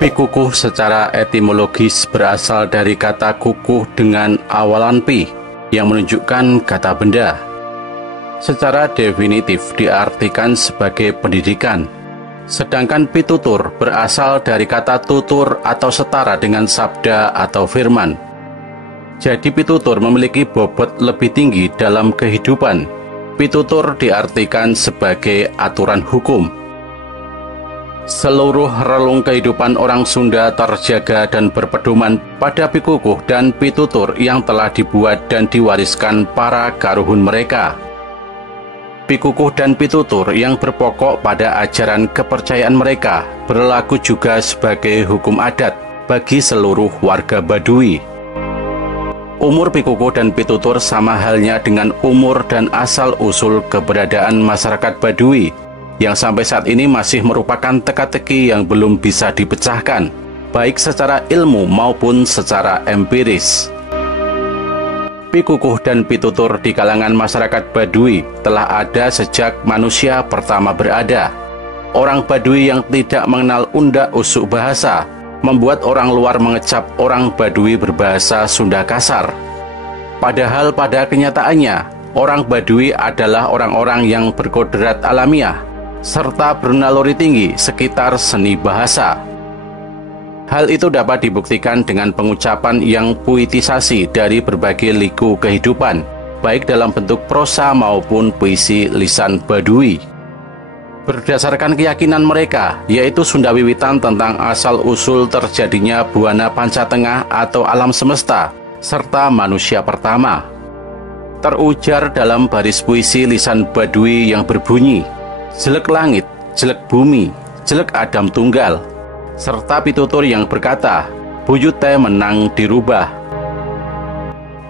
Pikukuh secara etimologis berasal dari kata kukuh dengan awalan pi, yang menunjukkan kata benda. Secara definitif diartikan sebagai pendidikan. Sedangkan pitutur berasal dari kata tutur atau setara dengan sabda atau firman. Jadi pitutur memiliki bobot lebih tinggi dalam kehidupan. Pitutur diartikan sebagai aturan hukum. Seluruh relung kehidupan orang Sunda terjaga dan berpedoman pada pikukuh dan pitutur yang telah dibuat dan diwariskan para karuhun mereka. Pikukuh dan pitutur yang berpokok pada ajaran kepercayaan mereka berlaku juga sebagai hukum adat bagi seluruh warga Baduy. Umur pikukuh dan pitutur sama halnya dengan umur dan asal-usul keberadaan masyarakat Baduy, yang sampai saat ini masih merupakan teka-teki yang belum bisa dipecahkan, baik secara ilmu maupun secara empiris. Pikukuh dan pitutur di kalangan masyarakat Baduy telah ada sejak manusia pertama berada. Orang Baduy yang tidak mengenal undak-usuk bahasa membuat orang luar mengecap orang Baduy berbahasa Sunda kasar. Padahal pada kenyataannya, orang Baduy adalah orang-orang yang berkodrat alamiah serta bernaluri tinggi sekitar seni bahasa. Hal itu dapat dibuktikan dengan pengucapan yang puitisasi dari berbagai liku kehidupan, baik dalam bentuk prosa maupun puisi lisan Baduy. Berdasarkan keyakinan mereka, yaitu Sunda Wiwitan tentang asal-usul terjadinya buana Pancatengah atau alam semesta, serta manusia pertama. Terujar dalam baris puisi lisan Baduy yang berbunyi, jelek langit, jelek bumi, jelek Adam tunggal, serta pitutur yang berkata, buyut teh menang dirubah.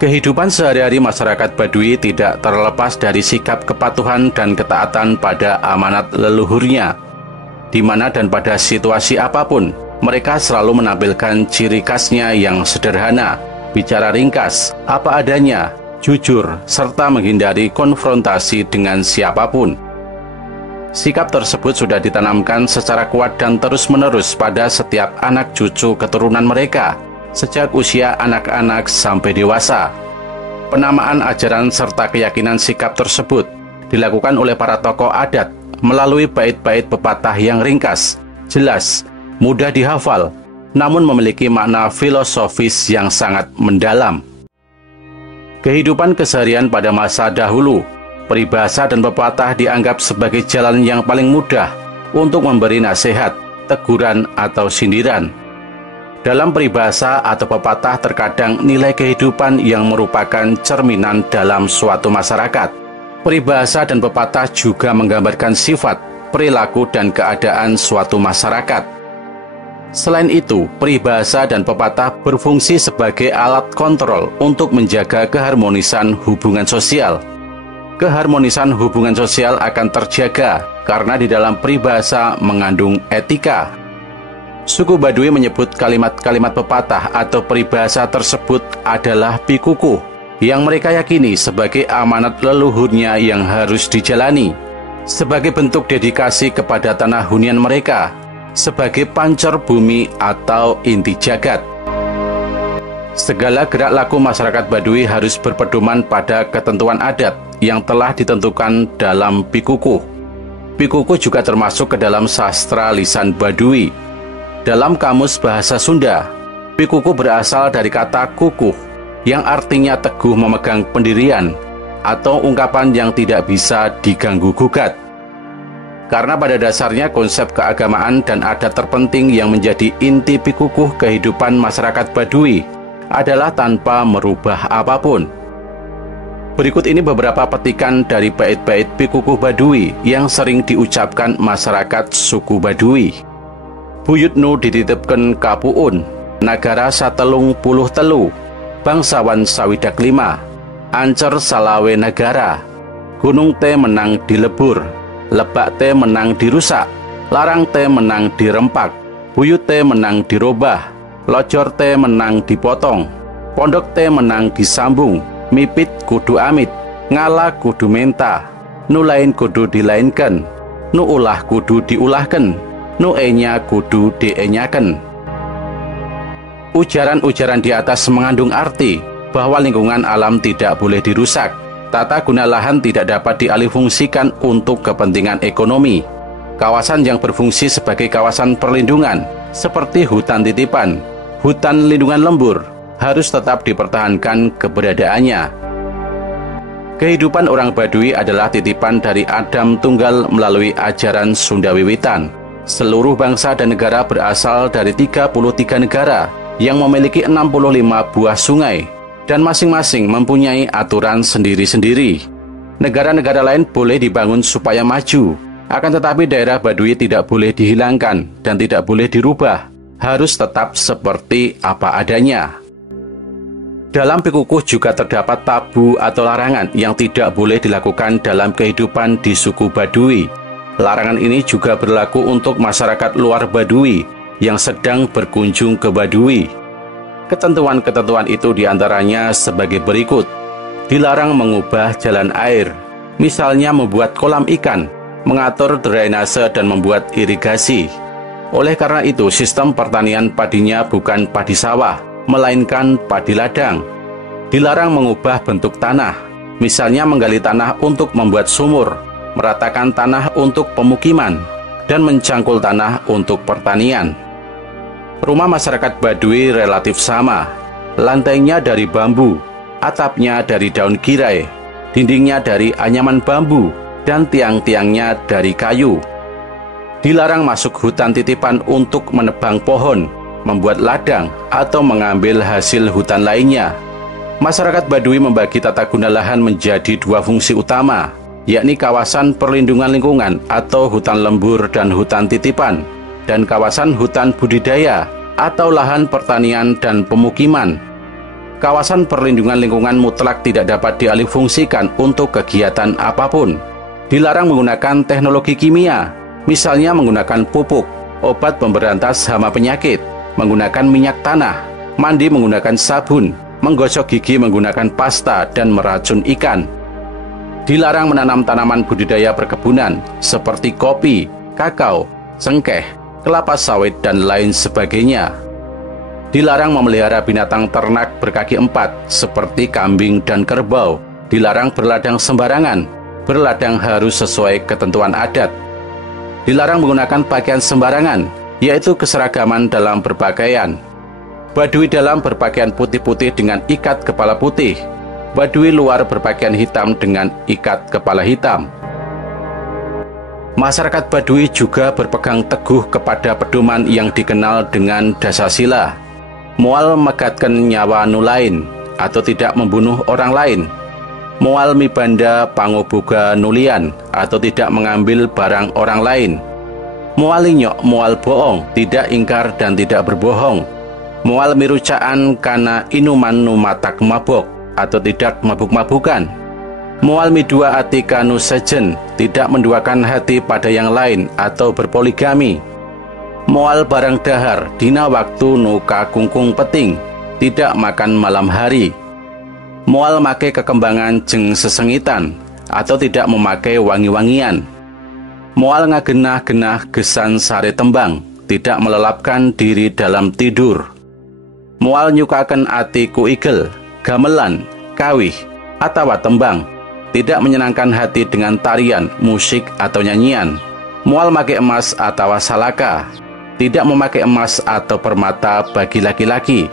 Kehidupan sehari-hari masyarakat Baduy tidak terlepas dari sikap kepatuhan dan ketaatan pada amanat leluhurnya, di mana dan pada situasi apapun, mereka selalu menampilkan ciri khasnya yang sederhana, bicara ringkas, apa adanya, jujur, serta menghindari konfrontasi dengan siapapun. Sikap tersebut sudah ditanamkan secara kuat dan terus-menerus pada setiap anak cucu keturunan mereka, sejak usia anak-anak sampai dewasa. Penamaan ajaran serta keyakinan sikap tersebut dilakukan oleh para tokoh adat melalui bait-bait pepatah yang ringkas, jelas, mudah dihafal, namun memiliki makna filosofis yang sangat mendalam. Kehidupan keseharian pada masa dahulu, peribahasa dan pepatah dianggap sebagai jalan yang paling mudah untuk memberi nasihat, teguran, atau sindiran. Dalam peribahasa atau pepatah terkadang nilai kehidupan yang merupakan cerminan dalam suatu masyarakat. Peribahasa dan pepatah juga menggambarkan sifat, perilaku, dan keadaan suatu masyarakat. Selain itu, peribahasa dan pepatah berfungsi sebagai alat kontrol untuk menjaga keharmonisan hubungan sosial. Keharmonisan hubungan sosial akan terjaga karena di dalam peribahasa mengandung etika. Suku Baduy menyebut kalimat-kalimat pepatah atau peribahasa tersebut adalah pikukuh, yang mereka yakini sebagai amanat leluhurnya yang harus dijalani, sebagai bentuk dedikasi kepada tanah hunian mereka, sebagai pancor bumi atau inti jagat. Segala gerak laku masyarakat Baduy harus berpedoman pada ketentuan adat yang telah ditentukan dalam pikukuh. Pikukuh juga termasuk ke dalam sastra lisan Baduy. Dalam Kamus Bahasa Sunda, pikukuh berasal dari kata kukuh, yang artinya teguh memegang pendirian, atau ungkapan yang tidak bisa diganggu-gugat. Karena pada dasarnya konsep keagamaan dan adat terpenting yang menjadi inti pikukuh kehidupan masyarakat Baduy adalah tanpa merubah apapun. Berikut ini beberapa petikan dari bait-bait pikukuh Baduy yang sering diucapkan masyarakat suku Baduy. Buyutnu dititipken kapuun, nagara satelung puluh telu, bangsawan sawidak lima, ancer salawe negara, gunung teh menang dilebur, lebak teh menang dirusak, larang teh menang dirempak, buyut teh menang dirobah, lojor teh menang dipotong, pondok teh menang disambung, mipit kudu amit, ngala kudu menta, nu lain kudu dilainkan, nu ulah kudu diulahkan, nu enya kudu dienyaken, Ujaran-ujaran di atas mengandung arti bahwa lingkungan alam tidak boleh dirusak. Tata guna lahan tidak dapat dialihfungsikan untuk kepentingan ekonomi. Kawasan yang berfungsi sebagai kawasan perlindungan, seperti hutan titipan, hutan lindungan lembur, harus tetap dipertahankan keberadaannya. Kehidupan orang Baduy adalah titipan dari Adam Tunggal melalui ajaran Sunda Wiwitan. Seluruh bangsa dan negara berasal dari 33 negara yang memiliki 65 buah sungai, dan masing-masing mempunyai aturan sendiri-sendiri. Negara-negara lain boleh dibangun supaya maju, akan tetapi daerah Baduy tidak boleh dihilangkan dan tidak boleh dirubah, harus tetap seperti apa adanya. Dalam Pikukuh juga terdapat tabu atau larangan yang tidak boleh dilakukan dalam kehidupan di suku Baduy. Larangan ini juga berlaku untuk masyarakat luar Baduy yang sedang berkunjung ke Baduy. Ketentuan-ketentuan itu diantaranya sebagai berikut. Dilarang mengubah jalan air, misalnya membuat kolam ikan, mengatur drainase dan membuat irigasi. Oleh karena itu, sistem pertanian padinya bukan padi sawah, melainkan padi ladang. Dilarang mengubah bentuk tanah, misalnya menggali tanah untuk membuat sumur, meratakan tanah untuk pemukiman, dan mencangkul tanah untuk pertanian. Rumah masyarakat Baduy relatif sama. Lantainya dari bambu, atapnya dari daun girai, dindingnya dari anyaman bambu, dan tiang-tiangnya dari kayu. Dilarang masuk hutan titipan untuk menebang pohon, membuat ladang, atau mengambil hasil hutan lainnya. Masyarakat Baduy membagi tata guna lahan menjadi dua fungsi utama, yakni kawasan perlindungan lingkungan atau hutan lembur dan hutan titipan, dan kawasan hutan budidaya atau lahan pertanian dan pemukiman. Kawasan perlindungan lingkungan mutlak tidak dapat dialihfungsikan untuk kegiatan apapun. Dilarang menggunakan teknologi kimia, misalnya menggunakan pupuk, obat pemberantas hama penyakit, menggunakan minyak tanah, mandi menggunakan sabun, menggosok gigi menggunakan pasta, dan meracun ikan. Dilarang menanam tanaman budidaya perkebunan seperti kopi, kakao, cengkeh, kelapa sawit, dan lain sebagainya. Dilarang memelihara binatang ternak berkaki empat seperti kambing dan kerbau. Dilarang berladang sembarangan. Berladang harus sesuai ketentuan adat. Dilarang menggunakan pakaian sembarangan, yaitu keseragaman dalam berpakaian. Baduy dalam berpakaian putih-putih dengan ikat kepala putih. Baduy luar berpakaian hitam dengan ikat kepala hitam. Masyarakat Baduy juga berpegang teguh kepada pedoman yang dikenal dengan Dasasila. Moal megatken nyawa nu lain, atau tidak membunuh orang lain. Moal mibanda pangoboga nulian, atau tidak mengambil barang orang lain. Moal linyok, moal bohong, tidak ingkar dan tidak berbohong. Moal mirucaan kana inuman nu matak mabok, atau tidak mabuk-mabukan. Moal midua ati kanu sejen, tidak menduakan hati pada yang lain atau berpoligami. Moal barang dahar dina waktu nu kakungkung peting, tidak makan malam hari. Moal make kekembangan jeng sesengitan, atau tidak memakai wangi-wangian. Moal ngagenah-genah gesan sare tembang, tidak melelapkan diri dalam tidur. Moal nyukaken ati ku igel, gamelan, kawih, atawa tembang, tidak menyenangkan hati dengan tarian, musik, atau nyanyian. Moal make emas atau salaka, tidak memakai emas atau permata bagi laki-laki.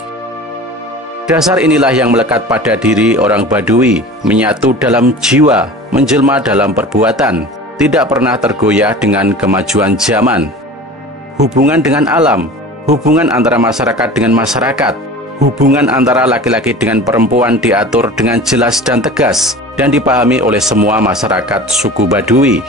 Dasar inilah yang melekat pada diri orang Baduy, menyatu dalam jiwa, menjelma dalam perbuatan, tidak pernah tergoyah dengan kemajuan zaman. Hubungan dengan alam, hubungan antara masyarakat dengan masyarakat, hubungan antara laki-laki dengan perempuan diatur dengan jelas dan tegas, dan dipahami oleh semua masyarakat suku Baduy.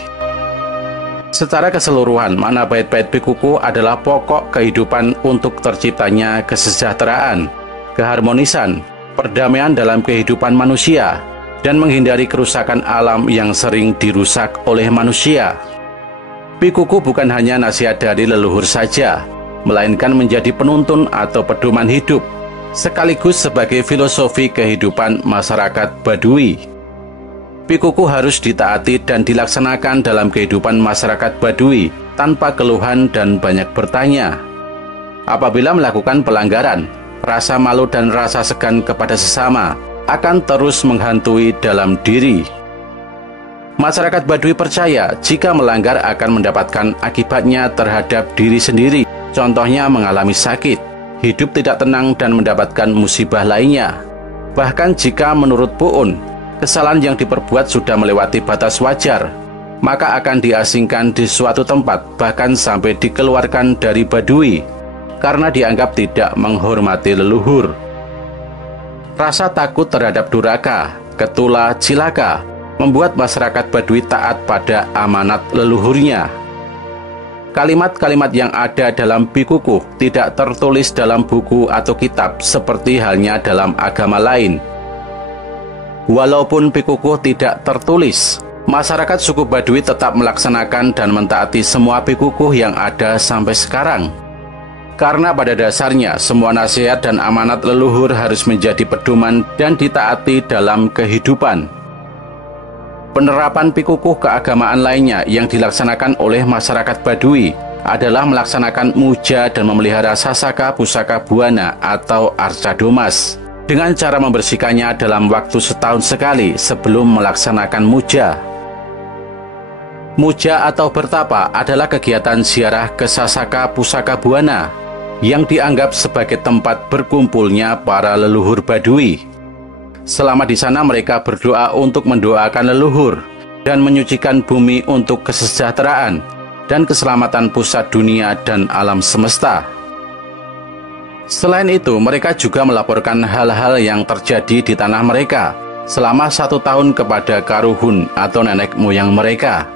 Secara keseluruhan, makna bait-bait Pikukuh adalah pokok kehidupan untuk terciptanya kesejahteraan, keharmonisan, perdamaian dalam kehidupan manusia, dan menghindari kerusakan alam yang sering dirusak oleh manusia. Pikukuh bukan hanya nasihat dari leluhur saja, melainkan menjadi penuntun atau pedoman hidup, sekaligus sebagai filosofi kehidupan masyarakat Baduy. Pikukuh harus ditaati dan dilaksanakan dalam kehidupan masyarakat Baduy tanpa keluhan dan banyak bertanya. Apabila melakukan pelanggaran, rasa malu dan rasa segan kepada sesama akan terus menghantui dalam diri. Masyarakat Baduy percaya jika melanggar akan mendapatkan akibatnya terhadap diri sendiri, contohnya mengalami sakit, hidup tidak tenang dan mendapatkan musibah lainnya. Bahkan jika menurut Puun, kesalahan yang diperbuat sudah melewati batas wajar, maka akan diasingkan di suatu tempat, bahkan sampai dikeluarkan dari Baduy, karena dianggap tidak menghormati leluhur. Rasa takut terhadap duraka, ketula, cilaka, membuat masyarakat Baduy taat pada amanat leluhurnya. Kalimat-kalimat yang ada dalam Bikukuh tidak tertulis dalam buku atau kitab seperti halnya dalam agama lain. Walaupun Bikukuh tidak tertulis, masyarakat suku Baduy tetap melaksanakan dan mentaati semua Bikukuh yang ada sampai sekarang. Karena pada dasarnya semua nasihat dan amanat leluhur harus menjadi pedoman dan ditaati dalam kehidupan. Penerapan Bikukuh keagamaan lainnya yang dilaksanakan oleh masyarakat Baduy adalah melaksanakan muja dan memelihara sasaka pusaka buana atau arca domas, dengan cara membersihkannya dalam waktu setahun sekali sebelum melaksanakan muja. Muja atau bertapa adalah kegiatan ziarah ke sasaka pusaka buana yang dianggap sebagai tempat berkumpulnya para leluhur Baduy. Selama di sana mereka berdoa untuk mendoakan leluhur dan menyucikan bumi untuk kesejahteraan dan keselamatan pusat dunia dan alam semesta. Selain itu, mereka juga melaporkan hal-hal yang terjadi di tanah mereka selama 1 tahun kepada Karuhun atau nenek moyang mereka.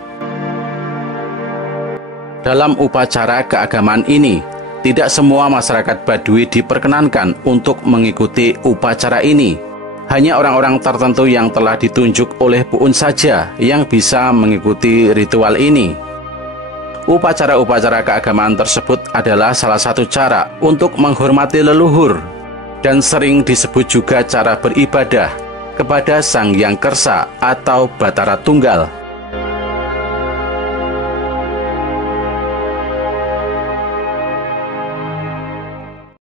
Dalam upacara keagamaan ini, tidak semua masyarakat Baduy diperkenankan untuk mengikuti upacara ini. Hanya orang-orang tertentu yang telah ditunjuk oleh Puun saja yang bisa mengikuti ritual ini. Upacara-upacara keagamaan tersebut adalah salah satu cara untuk menghormati leluhur dan sering disebut juga cara beribadah kepada Sang Hyang Kersa atau Batara Tunggal.